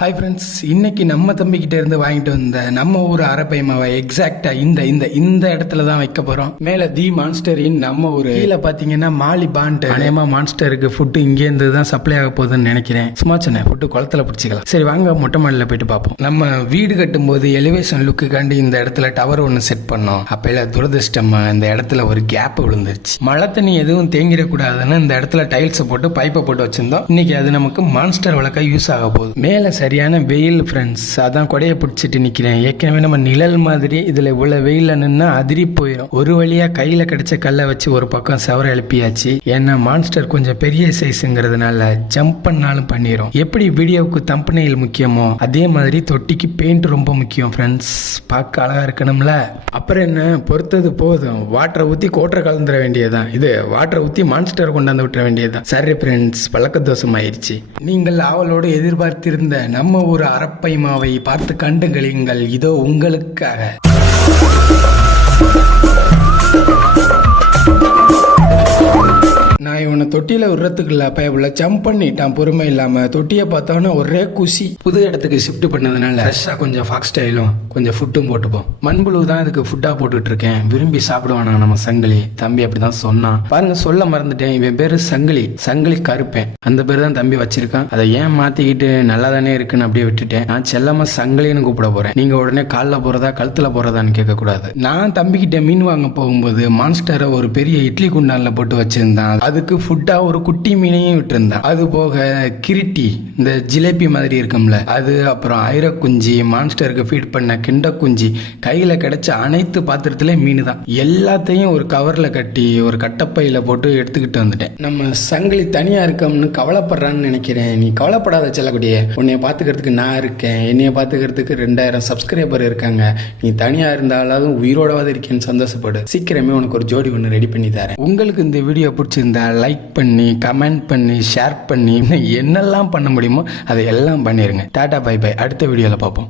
Hi friends, இன்னைக்கு நம்ம தம்பிக்கிட்ட இருந்து வாங்கிட்டு வந்த நம்ம ஊர் அரப்பை மாவை எக்ஸாக்டா இந்த இடத்துல தான் வைக்க போறோம். மேல தி மான்ஸ்டரின் நம்ம ஊர், கீழே பாத்தீங்கன்னா மாலி பாண்ட். அநேகமா மான்ஸ்டருக்கு ஃபுட்டு இங்கே இருந்து தான் சப்ளை ஆக போகுதுன்னு நினைக்கிறேன். சும்மா சொன்ன ஃபுட்டு குளத்துல பிடிச்சிக்கலாம். சரி வாங்க மொட்டை மாடியில் போயிட்டு பார்ப்போம். நம்ம வீடு கட்டும் போது எலிவேஷன் லுக்குக்காண்டி இந்த இடத்துல டவர் ஒன்று செட் பண்ணோம். அப்ப துரதிருஷ்டமா இந்த இடத்துல ஒரு கேப் விழுந்துருச்சு. மழை தண்ணி எதுவும் தேங்கிடக்கூடாதுன்னு இந்த இடத்துல டைல்ஸ் போட்டு பைப்பை போட்டு வச்சிருந்தோம். இன்னைக்கு அது நமக்கு மான்ஸ்டர் வளர்க்க யூஸ் ஆக போகுது. மேல சரியான வெயில் ஃப்ரெண்ட்ஸ், அதான் கொடையை பிடிச்சிட்டு நிக்கிறேன். ஏற்கனவே நம்ம நிழல் மாதிரி இதுல இவ்வளவு வெயில நின்னா அதிரி போயிடும். ஒரு வழியா கையில கிடைச்ச கல்லை வச்சு ஒரு பக்கம் செவர எழுப்பியாச்சு. ஏன்னா மான்ஸ்டர் கொஞ்சம் பெரிய சைஸ்ங்கிறதுனால ஜம்ப் பண்ணாலும் பண்ணிரும். எப்படி வீடியோவுக்கு தம்பனெயில் முக்கியமோ அதே மாதிரி தொட்டிக்கு பெயிண்ட் ரொம்ப முக்கியம் ஃப்ரெண்ட்ஸ். பார்க்க அழகா இருக்கணும்ல. அப்புறம் என்ன, பொறுத்தது போதும். வாட்டரை ஊத்தி கோட்டரை கலந்துட வேண்டியதுதான். இது வாட்டரை ஊத்தி மான்ஸ்டர் கொண்டாந்து விட்டுற வேண்டியதுதான். சரி ஃப்ரெண்ட்ஸ், பழக்க தோஷம் ஆயிடுச்சு. நீங்கள் ஆவலோடு எதிர்பார்த்திருந்த நம்ம ஒரு அரப்பை மாவை பார்த்து கண்டுகளியுங்கள். இதோ உங்களுக்காக. நான் இவனை தொட்டியில விடுறதுக்கு இல்ல பயப்புல ஜம்ப் பண்ணிட்டான். பொறுமை இல்லாம தொட்டியை பார்த்தோன்னா ஒரே குசி. புது இடத்துக்கு ஷிஃப்ட் பண்ணதுனால ஃப்ரெஷ்ஷா கொஞ்சம் ஃபாக்ஸ் ஸ்டைலும் கொஞ்சம் ஃபுட்டும் போட்டுப்போம். மண்புழு தான் இதுக்கு ஃபுட்டா போட்டுட்டு இருக்கேன். விரும்பி சாப்பிடுவானா நம்ம சங்கிலி. தம்பி அப்படிதான் சொன்னான். பாருங்க, சொல்ல மறந்துட்டேன். இவன் பேரு சங்கிலி கருப்பேன். அந்த பேரு தான் தம்பி வச்சிருக்கான். அதை ஏன் மாத்திக்கிட்டு நல்லா தானே இருக்குன்னு அப்படியே விட்டுட்டேன். நான் செல்லமா சங்கிலின்னு கூப்பிட போறேன். நீங்க உடனே காலில் போறதா கழுத்துல போறதான்னு கேட்க கூடாது. நான் தம்பிக்கிட்ட மீன் வாங்க போகும்போது மான்ஸ்டரை ஒரு பெரிய இட்லி குண்டான்ல போட்டு வச்சிருந்தான். அதுக்கு ஃபுட்டா ஒரு குட்டி மீனையும் விட்டுருந்தான். அது போக கிரிட்டி, இந்த ஜிலேபி மாதிரி இருக்கும்ல அது, அப்புறம் ஐரக்குஞ்சி, மான்ஸ்டருக்கு ஃபீட் பண்ண கிண்ட குஞ்சி, கையில கிடைச்ச அனைத்து பாத்திரத்திலே மீன் தான். எல்லாத்தையும் ஒரு கவர்ல கட்டி ஒரு கட்டப்பையில போட்டு எடுத்துக்கிட்டு வந்துட்டேன். நம்ம சங்கிலி தனியா இருக்கோம்னு கவலைப்படுறான்னு நினைக்கிறேன். நீ கவலைப்படாத செல்லக்குடியே, உன்னைய பாத்துக்கிறதுக்கு நான் இருக்கேன். என்னைய பாத்துக்கிறதுக்கு 2000 சப்ஸ்கிரைபர் இருக்காங்க. நீ தனியா இருந்தாலும் உயிரோடவாது இருக்கேன்னு சந்தோஷப்படு. சீக்கிரமே உனக்கு ஒரு ஜோடி ஒன்று ரெடி பண்ணி தரேன். உங்களுக்கு இந்த வீடியோ பிடிச்சிருந்தா லைக் பண்ணி, கமெண்ட் பண்ணி, ஷேர் பண்ணி, என்னெல்லாம் பண்ண முடியுமோ அதை எல்லாம் பண்ணிருங்க. Tata bye bye. அடுத்த வீடியோல பார்ப்போம்.